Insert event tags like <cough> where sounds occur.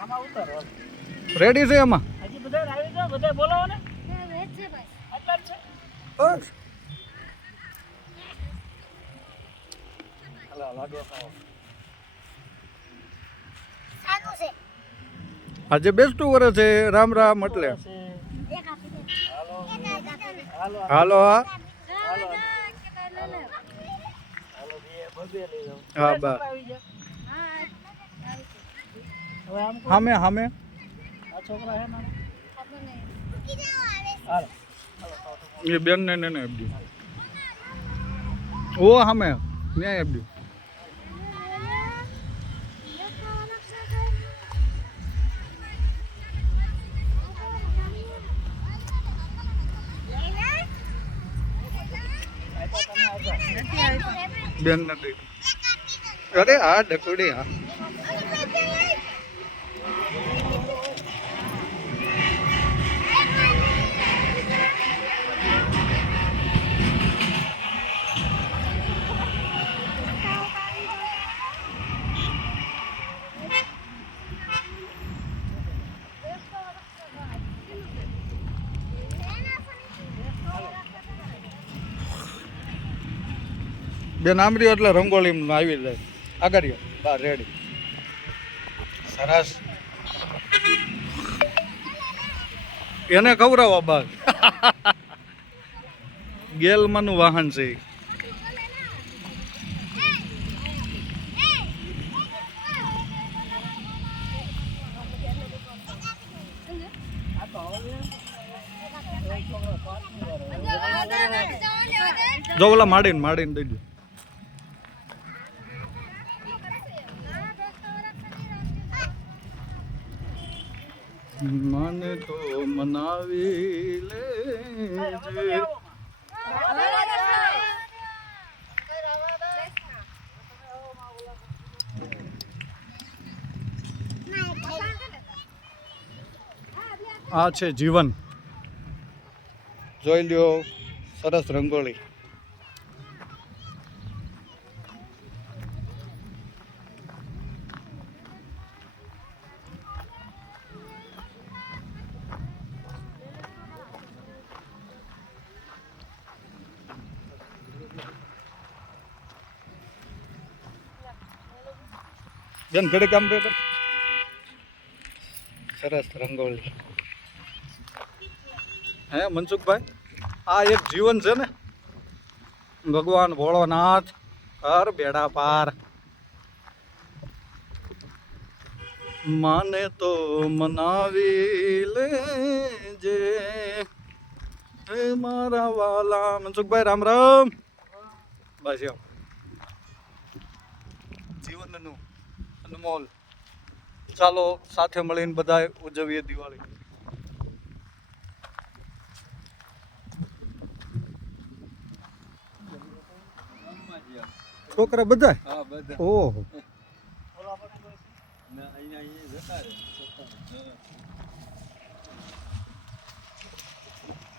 આમાં ઉતારો રેડી છે એમાં હજી બધા આવી જાવ બધા બોલાવો ને. છે. બસ. આજે બેસતું વર્ષ છે રામ રામ એટલે. હાલો. હાલો હાલો. હા હા, બા. છોકરા આવી ગયા હવે આમ કહો, હામે હામે આ છોકરા હે નાના હાલો એ બેન ને ને આપજો ઓ હામે ન્યાય આપજો બેન નથી અરે હા ડકુડી હા બેન આમરી એટલે રંગોળી આવી જાય આગળ બા રેડી સરસ. એને ખવડાવો, બા. <laughs> ગેલમાંનું વાહન છે. જો ઓલા માડીને માડીને દઈ મને તો મનાવી લેજે આ છે જીવન. જોઈ લ્યો સરસ રંગોળી. બેન ઘડે કામ બે સરસ રંગોળી. હે મનસુખભાઈ, આ એક જીવન છે ને? ભગવાન ભોળોનાથ હર બેડા પાર. માને તો મનાવી લેજે. હે મારા વાલા, મનસુખભાઈ, રામ રામ. બસ એમ. જીવનનું અનમોલ. ચાલો સાથે મળીને બધા ઉજવીએ દિવાળી. છોકરા બધા હા બધા ઓહો. ને અહીંયા અહીંયા જતા રહે.